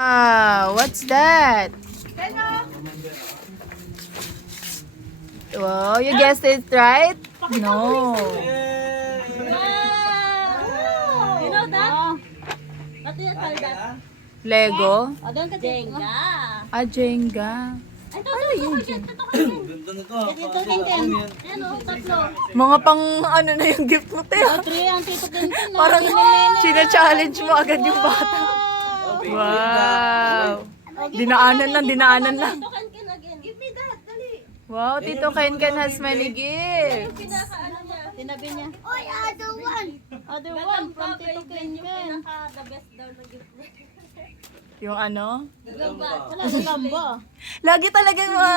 What's that? Wow, you guessed it right? No. You know that? What do you call that? Lego? Oh, doon ka Jenga. Jenga. Ay, ano yun? Ito Ken. Ayan o, tatlo. Mga pang ano na yung gift mo, Teo. Three ang Tito Ken. Parang sina-challenge mo agad yung bata. Wow. Dinaanan lang. Tito Ken again. Give me that, dali. Wow, Tito Ken has many gifts. Pinaka-ano niya. Tinabi niya. Oy, other one. Other one from Tito Ken. Pinaka-the best daw na gift. Yung ano? Gagamba. Wala, gagamba. Lagi talaga yung mga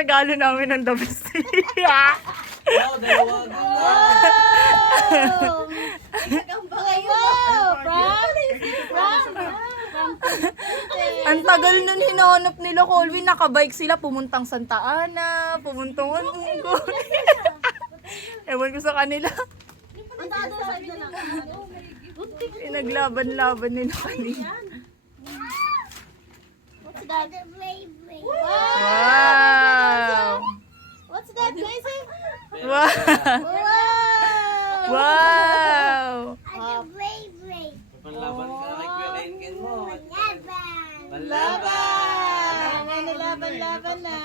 regalo namin ng the best. Ang tagal nun hinanap nila, Colvin. Nakabike sila, pumuntang Santa Ana, pumuntang Unggo. Ewan ko sa kanila. Ang dado sa na lang. Naglaban-laban nila kanina. What's that? The baby. Wow! What's that, Gracie? Wow! Wow! Other baby. Panlaban ka kay Kuya Ken mo. Laban. Panlaban! Laban na.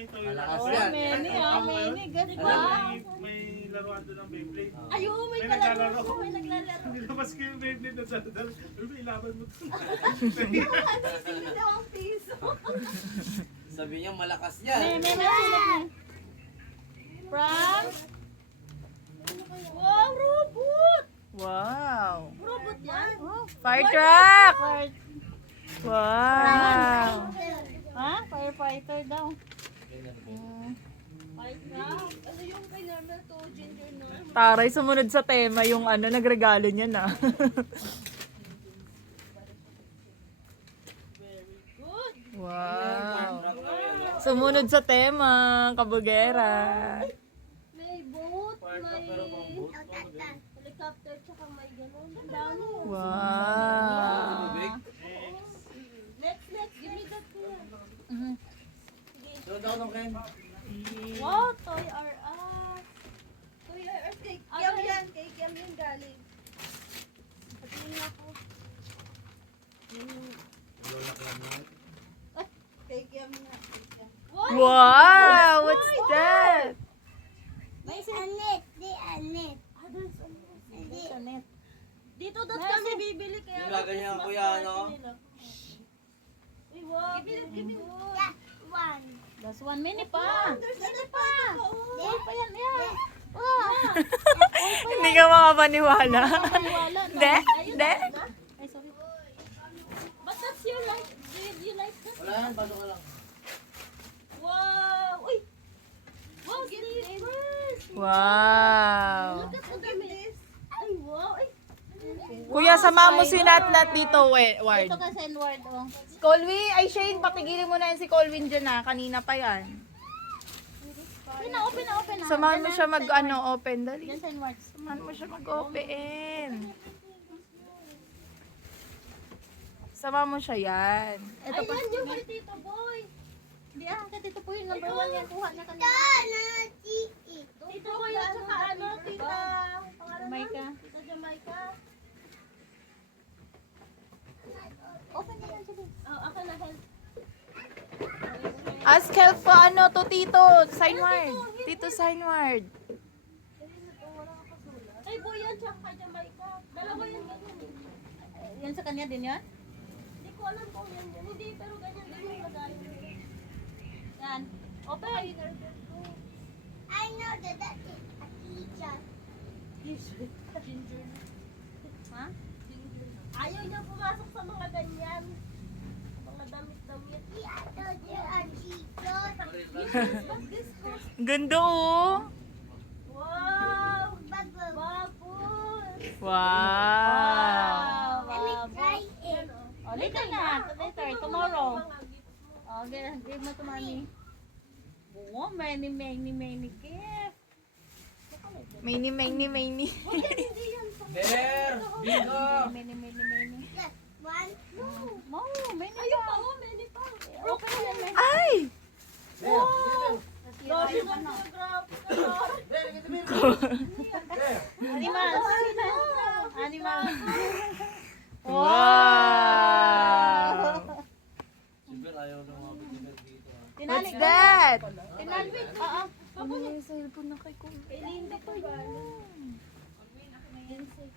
Malakas Oh, yan. many. Good ba? May laruan doon ng Beyblade. Ayun, may May palaro. naglalaro. May naglalaro. Nilabas ko yung Beyblade na dal. May ilaban mo doon. Sino daw ang piso? Sabi niya malakas yan. May nasulat na. From? Wow, robot! Wow! Robot yan? Fire truck! Fire. Wow! Ha? Firefighter daw. Ano yung kailangan to, Ginger na? Taray, sumunod sa tema yung ano, nagregalo niya na. Wow! Sumunod sa tema, kabugera. May boat, may helicopter, tsaka may gano'n. Ang dami. Wow! Next, give me that kuya. Sunod ako ng Ken. Wow, Toy R Us. Toy R Us, kay Kiam yan. Kay Kiam yan galing. Patingin ako. Kay Kiam na. Wow! What's that? May anet. Di anet. Sa net. Dito daw kami bibili kaya Yung gaganyan Christmas kuya, party ano? nila. Uy, wow. Give me. Yeah, one. That's 1 minute pa. There's ano pa. Uy, pa yan, yan. Oh. Hindi ka makapaniwala. Wala na. De? Ayun De? na. Ay, sorry. But that's your life. Do you like that? Wala yan, pasok ka lang. Wow. Uy. Wow, slippers. Wow! Look at the miss. Ay, wow. Ay. Kuya, sama mo si Nat dito, Ward. Ito kasi N-word, oh. Colvin, ay Shane, patigilin mo na yan si Colvin dyan na. Kanina pa yan. Open na. Samahan mo siya open. Dali. Yan sa N-word. Samahan mo siya mag-open. Sama mo siya yan. Ito pa. Ayan yung kay Tito Boy. Hindi kay Tito Boy. Number 1 yan. Kuha niya kanina. Tito Boy at saka ano, Tita. Jamaica. Tita Jamaica. Open na yan siya. Oh, ako na help. Ask help pa to Tito. Signward. Tito Signward. Kay Boy yan, tsaka kay Jamaica. Dalawa yan ganyan eh. Yan sa kanya din yan? Hindi ko alam kung yan yan. Hindi, pero ganyan din yung lagay. Yan. Open. I know that is a teacher. Ginger. Ha? Ayaw niya pumasok sa mga ganyan. Mga damit-damit. Yeah, those are a teacher. Ganda oh. Wow! Bubble. Bubbles! Wow. Let me try it. Oh, later na. Later. Tomorrow. Oh, give mo to mommy. Oh, many gift. Maini. Bear! Bingo! Many. Yes, one. Mo. that? Tinalwin. Oo. May cellphone na kay Kuya. Kay Linda pa ba?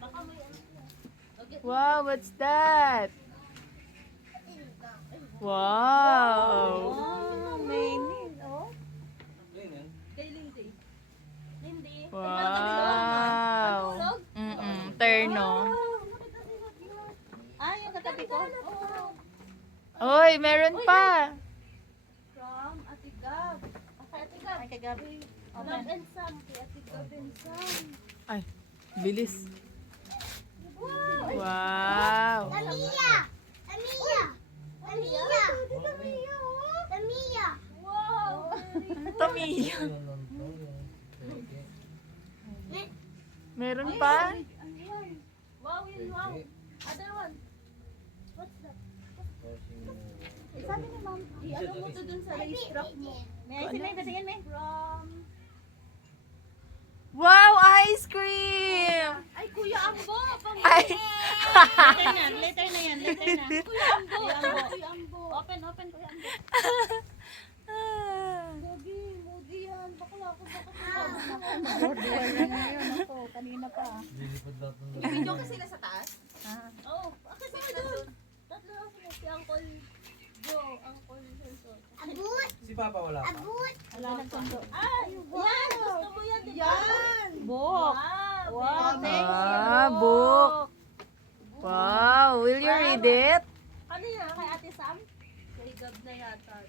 Baka may ano. Wow, what's that? Wow. Oh, may need. Oh. Yun yun. Kay Lindy. Lindy. Wow. Terno. Ah, yung katabi ko? Oy, meron pa. From Ate Gab. Ate Gab. Ay, kay Gab. Love and Sam. Kay Ate Gab and Sam. Ay, bilis. Wow. Wow. Tamiya! Tamiya! Tamiya! Tamiya! Wow. Tamiya. Meron pa? Wow, yun, wow. Other one. What's that? Sabi ni ma'am, i-ano mo to dun sa race truck mo. May ice may patingin may? From... Wow, ice cream! Ay, Kuya Ambo! Ay. Later na yan, later na. Kuya Ambo! Kuya Ambo! Open, Kuya Ambo. Moody, moody yan. Bakla ako, bakit na ngayon ako, kanina pa. Lilipad lahat ng Video ka sila sa taas? Oo, kasi doon. Tatlo lang sila, si Uncle Joe, Uncle Nelson. Abut! Si Papa wala pa. Abut! Wala nagsundo. Ay, yan! Gusto mo yan, di ba? Yan! Book! Wow, thank you! Ah, book. Wow, will you read it? Kanina, kay Ate Sam? Kay Gab na yata.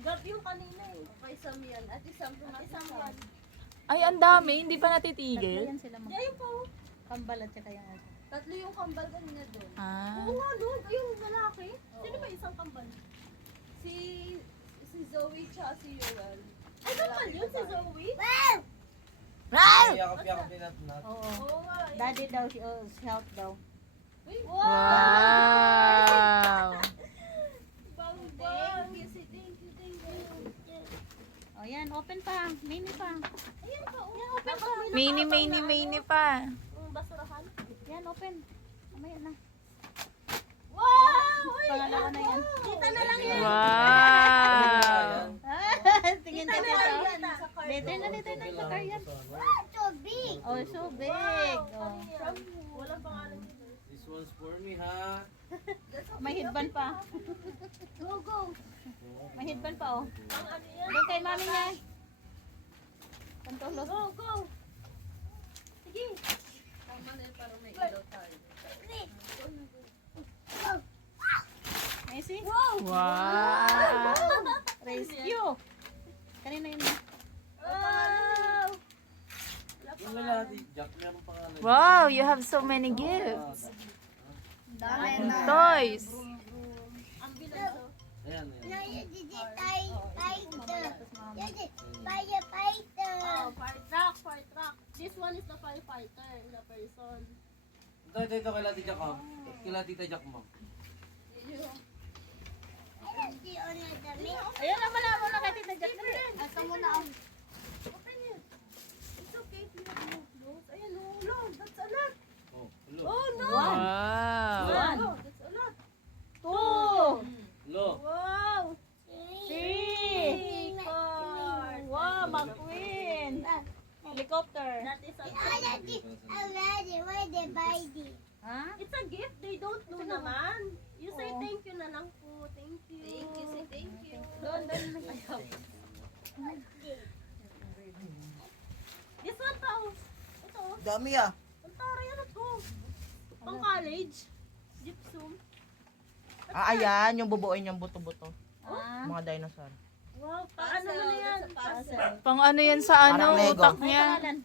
Gab yung kanina eh. Kay Sam yan. Ate Sam, Ate Sam yan. Ay, ang dami, hindi pa natitigil. Yan sila mo. Yan po. Kambal at saka yung ate. Tatlo yung kambal kanina doon. Ah. Oo nga doon. Yung lalaki. Sino ba isang kambal? Si Zoe tsaka si Yoel. Ay, kambal yun si Zoe? Wow! Wow! Yakap-yakapin natin natin. Oo nga. Daddy daw, shout daw. Wow! Wow! Bang bang! Thank you. O yan, open pa. Mini pa. Ayan pa, oh. Yan, open pa. Mini pa. Ang basurahan. Yan, open. Mamaya na. Wow! Uy, Pangalawa na yan. Kita na lang yan. Wow! Tingin Kita ka na lang dito. yan. Later na sa car yan. So big! Oh, so big. Oh. Walang pangalan dito. This one's for me, ha? May headband pa. Go, go. May headband pa, oh. Ang ano yan? Doon kay mami niya. Pantulos. Go, go. Sige. Tama na yun, parang may ilaw tayo. Messi? Wow! Rescue. Kanina yun. Wow! Yung lalaki, Jack, meron pangalan. Wow, you have so many gifts. Toys. Ang bilang to. Ayan, No, ayan. you did it fighter. You did firefighter. Oh, fire truck. This one is the firefighter, the person. Ito, kay Tita Jack, ha? Kay Tita Jack mo. Di ona dami. Ayun, naman na kay Tita Jack. Asa mo na ang Open it. It's okay if you have no clothes. Ayan, no, that's a lot. Oh, hello. Oh, no. Wow! Wow, that's a lot. Two. Hello. Wow. Three. Wow, McQueen. Helicopter. That is a already where they buy this. Ha? It's a gift. They don't know naman. You say thank you na lang po. Thank you. Thank you. Say thank you. Doon na kayo. This one pa. Oh. Ito. Dami ah. Ang taray ano to? Pang college. Gypsum. Ayan, yung bubuoy yung buto-buto. Ah. Mga dinosaur. Wow. Paano mo na yan? Pang ano yan sa Parang ano, Lego. utak May niya. pangalan.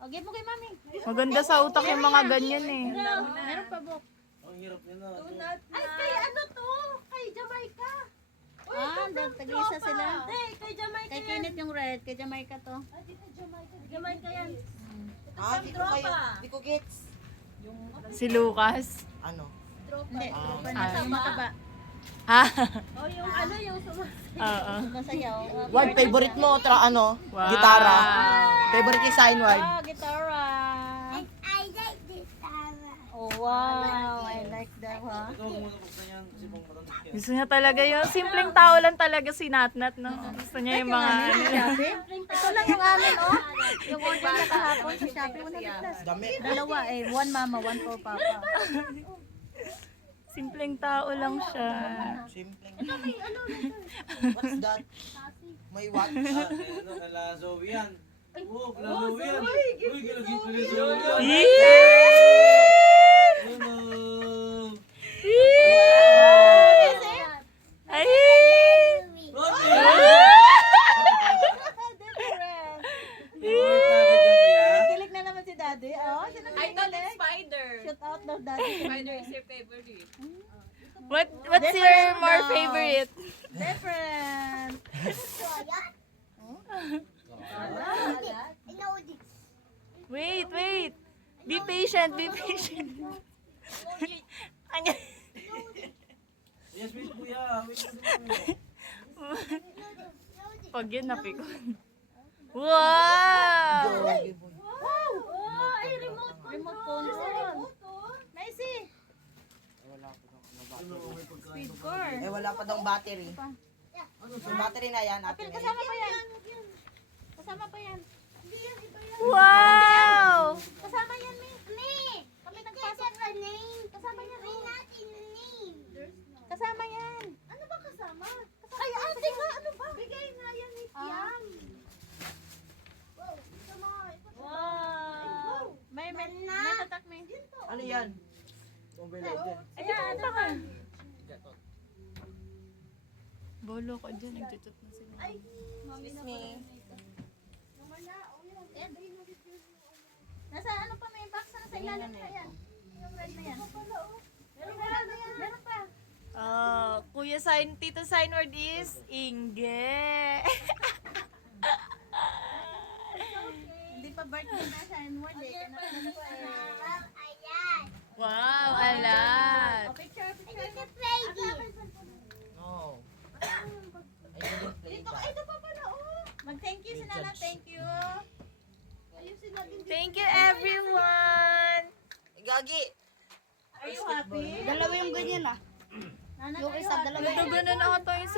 O, give mo kay mami. Maganda sa utak yung mga ganyan eh. Meron pa, Bok. Ang hirap niya na. Ay, kay ano to? Kay Jamaica. Ah, tag-isa sila. Hindi, kay Jamaica Kay yan. Kenneth yung red, kay Jamaica to. Ay, di kay Jamaica. Jamaica yan. Di ko gets. Si Lucas. Ano? Hindi, Ah. nasa mataba. Ha? Oh, yung ano, yung sumasayaw. Oo. Masayaw. What favorite mo? Wow. Gitara. Favorite ni Sign-Wide. Ah, gitara. And I like this Tara. Oh, wow. I like that ha? Ito huwag muna buksan yan kasi pang matanda yan. Gusto niya talaga yun. Simpleng tao lang talaga si Natnat, no? Gusto niya yung mga... Shopee? Ito lang yung amin, oh. Yung order na kahapon sa Shopee, 100 plus. Damit. Dalawa eh, one mama, one for papa. Simpleng tao lang siya. Simpleng. What's that? May what? Ano, kala Zoe yan. Oh, kala Zoe yan. Uy, kilagay kala Zoe yan. Yee! Ano? Ay! Kilig na naman si daddy. Oh, sino I thought it's spider. Shoot out daw daddy. Spider is your favorite. What's your more favorite? Different. I know this. Wait. Be patient, be patient. Anya. Yes, wait kuya. Wait kuya. Pag yun, napikon. Wow! Remote control. Nice eh. Speed core. Eh, wala pa daw battery. Yung battery na yan, atin eh. Kasama pa yan. Kasama pa yan. Wow! Kasama yan, May. Kami nagpasok sa name. Kasama yan, May oh. natin na name. Kasama yan. Ano ba kasama? Ay, ate ka, ano ba? Bigay na yan ni Ah. Tiam. Wow, sama. Wow. May tatak, May. Ano yan? Mobile Legends. Ayan, ano ka? Bolo ka dyan, nagchat-chat na sila. Excuse me. Nasa ano pa may box na sa ilalim na yan. Yung red na yan. Meron pa. Kuya sign, tito sign word is Inge. Hindi pa birthday na siya in word eh. Wow, ayan. Wow, alat. Picture. I need to play this. No. I didn't play that. Ito pa pala, oh. Mag-thank you si Nana, thank you. Thank you, everyone. Gagi! Are you happy? Dalawa yung ganyan ah. Nana, Yung isa, dalawa. Ito ganun ata yung